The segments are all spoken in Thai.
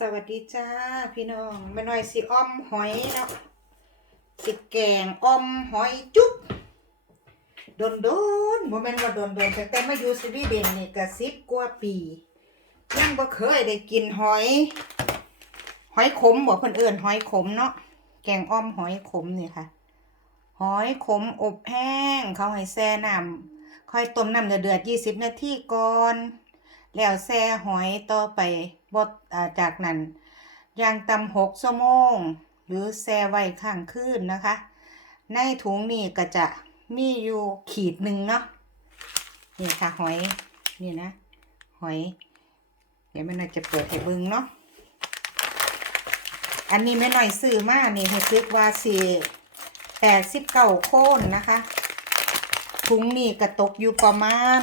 สวัสดีจ้าพี่น้องมาหน่อยสิอ้อมหอยเนาะสิแกงอ้อมหอยจุ๊บโดนโดนโมเมนต์ว่าโดนโดนแต่แต่มาอยู่สวีเดนนี่ก็สิบกว่าปียังบ่เคยได้กินหอย หอยขมบอกเพิ่นอิ้นหอยขมเนาะแกงอ้อมหอยขมนี่ค่ะ หอยขมอบแห้งเขาให้แช่น้ำค่อยต้มน้ำเดือดๆยี่สิบนาทีก่อน แล้วแช่หอยต่อไป บดจากนั้นย่างตำหกชั่วโมง หรือแช่ไว้ข้างคืนนะคะ ในถุงนี่ก็จะมีอยู่ขีดหนึ่งเนาะนี่ค่ะหอยนี่นะ หอย เดี๋ยวแม่น่อยจะเปิดให้เบิ่งเนาะอันนี้แม่หน่อยซื้อมานี่ให้ซึกว่าสี่แปดสิบเก้าโคนนะคะถุงนี่กระตกอยู่ประมาณ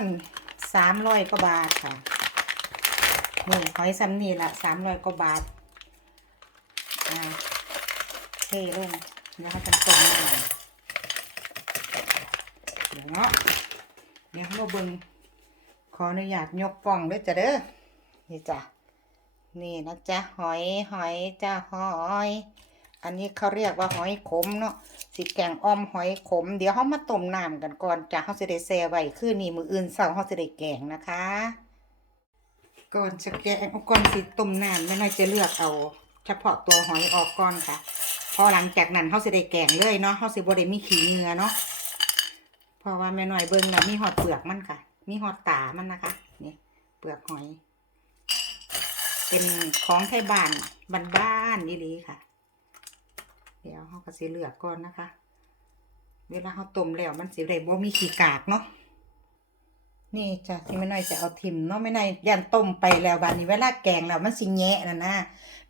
สามร้อยกว่าบาทค่ะ นี่หอยซ้ำนี่ละสามร้อยกว่าบาทอ่าเทลงแล้วเขาจะต้มหน่อยเดี๋ยวเนาะเดี๋ยวเขาเบิ่งขออนุญาตยกกล่องด้วยจ้ะเด้อนี่จ้ะนี่นะจ๊ะหอยหอยจ้าหอย อันนี้เขาเรียกว่าหอยขมเนาะสิแกงอ้อมหอยขม เดี๋ยวเขามาต้มน้ำกันก่อนจ้ะเขาจะได้แช่ไว้คือนี่มืออื่นเสาร์เขาจะได้แกงนะคะ ก่อนจะแกงก่อนสิต้มน้ำแม่น้อยจะเลือกเอา เฉพาะตัวหอยออกก่อนค่ะ พอหลังจากนั้นเขาจะได้แกงเลยเนาะเขาสิบ่ได้มีขี้เหงื่อเนาะเพราะว่าแม่หน้อยเบิ่งแล้วมีหอดเปลือกมันค่ะ มีหอดตามันนะคะนี่เปลือกหอย เป็นของไทยบ้านบ้านๆนี่ลีค่ะ เดี๋ยวเขาก็สิเลือกก่อนนะคะ เวลาเขาต้มแล้วมันสิได้บ่มีขี้กากเนาะ นี่จ้ะที่ไม่น้อยจะเอาทิมเนาะไม่น้อยยันต้มไปแล้วบานนี้เวลาแกงแล้วมันสิแงะนะนะ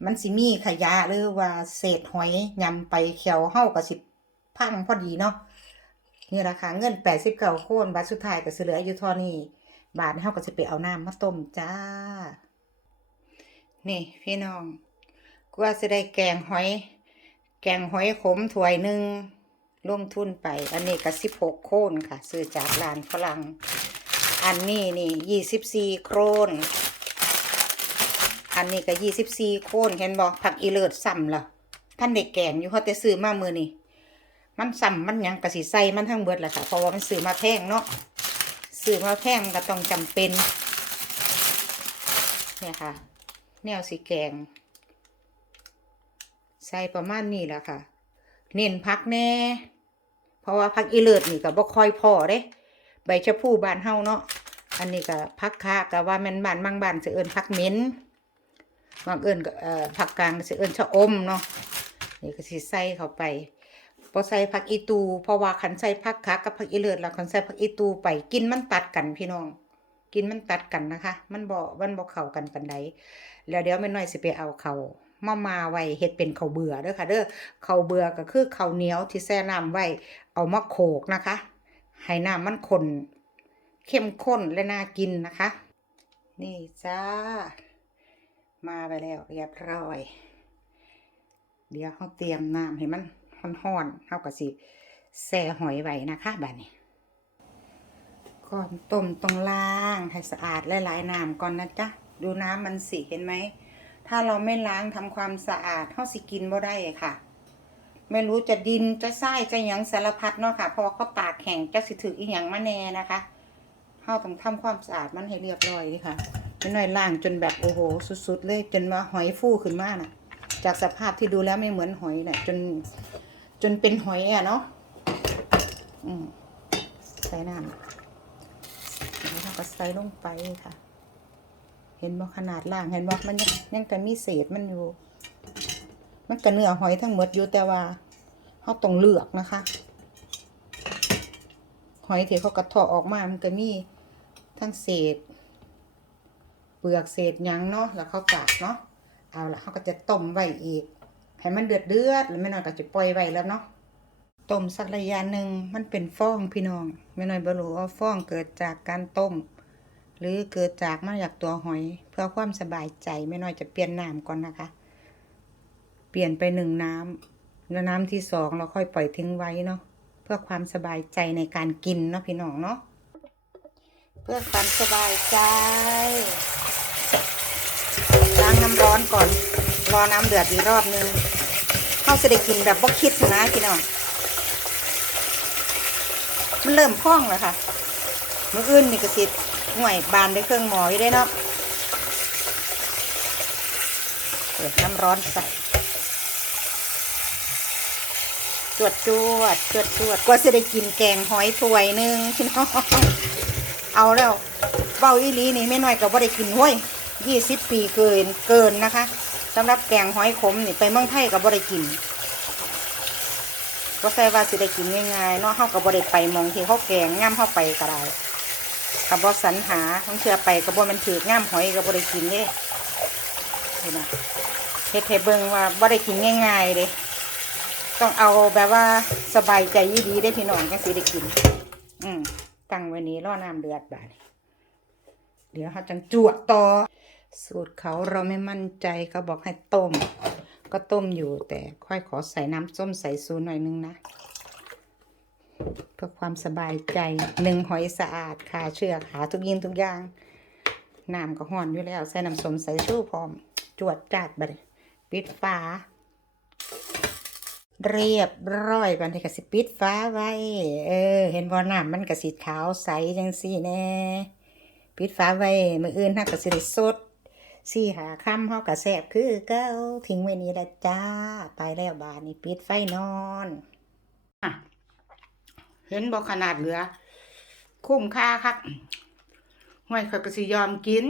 มันสิมีขยะหรือว่าเศษหอยยำไปเขียวเฮาก็สิพังพอดีเนาะนี่ราคาเงินแปดสิบเก้าโคนบาทสุดท้ายก็สิเหลืออยู่ท่านี้บาทเฮาก็สิไปเอาน้ำมาต้มจ้า นี่พี่น้องกว่าสิได้แกงหอย แกงหอยขมถ้วยหนึ่งลงทุนไป อันนี้ก็สิบหกโคนค่ะ ซื้อจากร้านฝรั่ง อันนี้นี่ยี่สิบสี่โครน อันนี้ก็ยี่สิบสี่โครนเห็นบอกผักอีเลิศซ้ำละท่านเด็กแกงอยู่เขาแต่ซื้อมามือนี่มันซ้ำมันยังกระสิใส่มันทั้งเบิดแหละค่ะเพราะว่ามันซื้อมาแพงเนาะซื้อมาแพงก็ต้องจำเป็นเนี่ยค่ะ แนวสีแกง ใส่ประมาณนี้แหละค่ะ เน้นพักแน่ เพราะว่าพักอีเลิศนี่ก็บ่ค่อยพอเด้ ใบชะพูบานเฮาเนาะอันนี้ก็พักคะก็ว่าแมันบานบางบานสิเอิ้นพักเม็นบางเอิ้นก็เอ่อผักกลางก็สิเอิ้นชะอมเนาะนี่ก็สิใส่เข้าไปพอใส่ผักอีตูเพราะว่าคันใส่ผักคะกับผักอีเลิศแล้วคันใส่ผักอีตูไปกินมันตัดกันพี่น้องกินมันตัดกันนะคะ มันบ่มันบ่เข้ากันปานใดแล้วเดี๋ยวแม่น้อยสิไปเอาเขามามาไว้เฮ็ดเป็นข้าวเบื่อเด้อค่ะเด้อข้าวเบื่อก็คือข้าวเหนียวที่แช่น้ำไว้เอามาโขกนะคะ ให้น้ำมันข้นเข้มข้นและน่ากินนะคะ นี่จ้า มาไปแล้วเรียบร้อย เดี๋ยวเขาเตรียมน้ำให้มันห้อนๆเขาก็สิแช่หอยไว้นะคะบัดนี้ก่อนต้มต้องล้างให้สะอาดหลายๆน้ำก่อนนะจ๊ะดูน้ำมันสิเห็นไหมถ้าเราไม่ล้างทำความสะอาดเขาสิกินบ่ได้ค่ะ ไม่รู้จะดินจะทรายจะหยังสารพัดเนาะค่ะเพราะว่าเขาตากแข็งจะสิถืออีหยังมาแน่นะคะเขาต้องทำความสะอาดมันให้เรียบร้อยเลยค่ะไม่น้อยล้างจนแบบโอ้โห สุดๆเลย จนว่าหอยฟูขึ้นมาน่ะ จากสภาพที่ดูแล้วไม่เหมือนหอยน่ะ จนจนเป็นหอยอะเนาะอืมใส่น้ำแล้วเราก็ใส่ลงไปค่ะ เห็นบ่ขนาดล่างเห็นบ่มันยังยังแต่มีเศษมันอยู่ มันก็เนื้อหอยทั้งหมดอยู่แต่ว่าเขาต้องเลือกนะคะ หอยที่เขากระเทาะออกมา มันก็มีทั้งเศษ เปลือกเศษหยังเนาะแล้วเขาตากเนาะเอาละเขาก็จะต้มไว้อีกให้มันเดือดเดือดแล้วแม่น้อยก็จะปล่อยไว้แล้วเนาะต้มสักระยะหนึ่งมันเป็นฟองพี่น้องแม่น้อยบรู้ว่าฟองเกิดจากการต้ม หรือเกิดจากมาจากตัวหอย เพื่อความสบายใจแม่น้อยจะเปลี่ยนน้ำก่อนนะคะ เปลี่ยนไปหนึ่งน้ำแล้วน้ำที่สองเราค่อยปล่อยทิ้งไว้เนาะเพื่อความสบายใจในการกินเนาะพี่น้องเนาะเพื่อความสบายใจล้างน้ำร้อนก่อน รอน้ำเดือดอีกรอบนึงเขาจะได้กินแบบบ่คิดนะพี่น้องมันเริ่มพองแล้วค่ะมืออื่นนี่ก็สิห่วยบานด้วยเครื่องหมออยู่ได้เนาะเปิดน้ำร้อนใส่ จวดจวดจวดจวดก็จะได้กินแกงหอยถ้วยหนึ่งพี่น้องเอาแล้วเบ้าอีลีนี่ไม่น้อยก็บ่ได้กินห้วยยี่สิบปีเกินเกินนะคะสำหรับแกงหอยขมนี่ไปเมืองไทยก็บ่ได้กินก็ใส่ว่าสิได้กินง่ายๆเนาะเฮาก็บ่ได้ไปมองที่เขาแกงง่ามเฮาไปก็ได้ก็บ่สรรหาทั้งเชื่อไปก็บ่แมันถือง่ามหอยก็บ่ได้กินเด้นี่นะเฮ็ดให้เบิงว่าบ่ได้กินง่ายๆเด้ ต้องเอาแบบว่าสบายใจยี่ดีได้พี่น้องจังสิได้กิน อืมตั้งไว้นี้รอน้ำเดือดบาดเดี๋ยวเขาจังจวดต่อ สูตรเขาเราไม่มั่นใจเขาบอกให้ต้ม ก็ต้มอยู่แต่ค่อยขอใส่น้ำส้มใสายซูหน่อยนึงนะเพื่อความสบายใจหนึ่งหอยสะอาดขาเชือกขาทุกยินทุกอย่างน้ำก็ห่อนอยู่แล้ว ใส่น้ำส้มใสายชูพร้อม จวดจัดบัดปิดฝา เรียบร้อยก่อนที่กสิปิดฟ้าไว้ เออ เห็นบ่น้ำมันกระสิขาวใสจังสี่แน่ปิดฟ้าไว้มืออื่นถ้ากสิได้สดสี่หาค่ำเฮากระแสบคือเก้าทิ้งไว้นี่ละจ้า ไปแล้วบานนี่ปิดไฟนอนอะเห็นบ่ขนาดเหลือ คุ้มค่าครับห้วยข่อยก็สิยอมกิน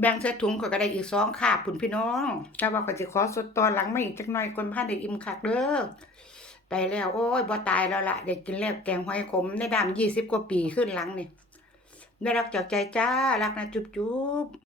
แบ่งใส่ถุงขอยก็ได้อีกสองคาบผุนพี่น้อง แต่ว่าก่อยสิขอสดตอนหลังไม่อีกจักหน่อยคนพาได้อิ่มคักเด้อไปแล้วโอ้ยบ่ตายแล้วล่ะได้กินแล้วแกงหอยขมในดามยี่สิบกว่าปีขึ้นหลังนี่ได้รักจากใจจ้ารักนะจุ๊บจุ๊บ